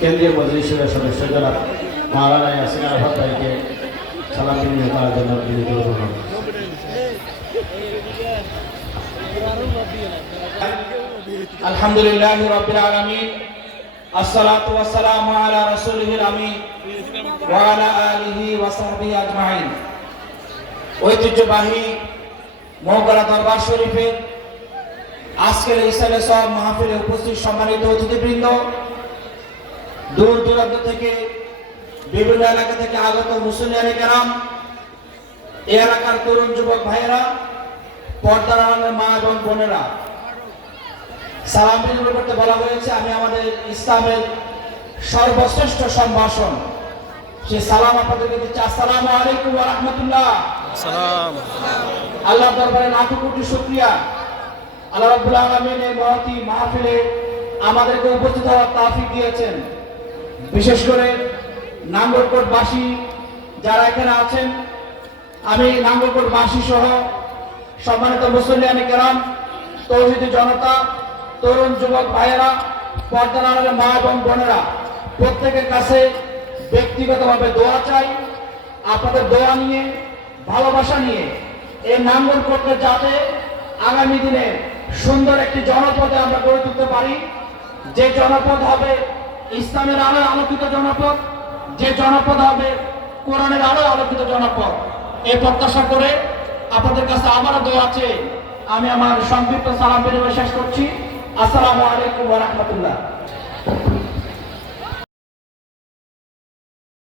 কেন্দ্রীয় মজলিসের সদস্য জনাব মাওলানা ইয়াসিন আরাফাত ভাইকে সালাম বিনিময় করার জন্য বিনীত অনুরোধ। আলহামদুলিল্লাহি রাব্বিল আলামিন, আসসালাতু ওয়াসসালামু আলা রাসূলিহিল আমিন ওয়া আলা আলিহি ওয়া সাহবিহি আজমাইন। ঐতিহ্যবাহী মহকারা দরবার শরীফের আজকের ইসলামে সব মাহফিলে উপস্থিত সম্মানিত অতিথিবৃন্দ, দূর দূরান্ত থেকে বিভিন্ন এলাকা থেকে আগত মুসলিয়ানে কেরাম, এই এলাকার তরুণ যুবক ভাইয়েরা, পর্দার আড়ালের মা এবং বোনেরা, সালাম বিনিময় করতে বলা হয়েছে। আমি আমাদের ইসলামের সর্বশ্রেষ্ঠ সম্ভাষণ সে সালাম আপনাদেরকে দিচ্ছি। আসসালামু আলাইকুম ওয়া রাহমাতুল্লাহ। আল্লাহ দরবারে লাখো কোটি শুকরিয়া, আল্লাহ রাব্বুল আলামিন এই মহতী মাহফিলে আমাদেরকে উপস্থিত হওয়ার তৌফিক দিয়েছেন। বিশেষ করে নাঙ্গলকোটবাসী যারা এখানে আছেন, আমি নাঙ্গলকোটবাসী সহ সম্মানিত মুসলিয়ানে কেরাম, তৌহিদি জনতা, তরুণ যুবক ভাইয়েরা, পর্দার আড়ালের মা এবং বোনেরা, প্রত্যেকের কাছে ব্যক্তিগতভাবে দোয়া চাই। আপনাদের দোয়া নিয়ে, ভালোবাসা নিয়ে এই নাঙ্গলকোটকে যাতে আগামী দিনে সুন্দর একটি জনপদে আমরা গড়ে তুলতে পারি, যে জনপদ হবে ইসলামের আলো আলোকিত জনপদ, যে জনপদ হবে কোরআনের আলো আলোকিত জনপদ, এই প্রত্যাশা করে আপনাদের কাছে আমারও দোয়া আছে। আমি আমার সংক্ষিপ্ত সালাম বিনিময় শেষ করছি। আসসালামু আলাইকুম ওয়া রাহমাতুল্লাহ।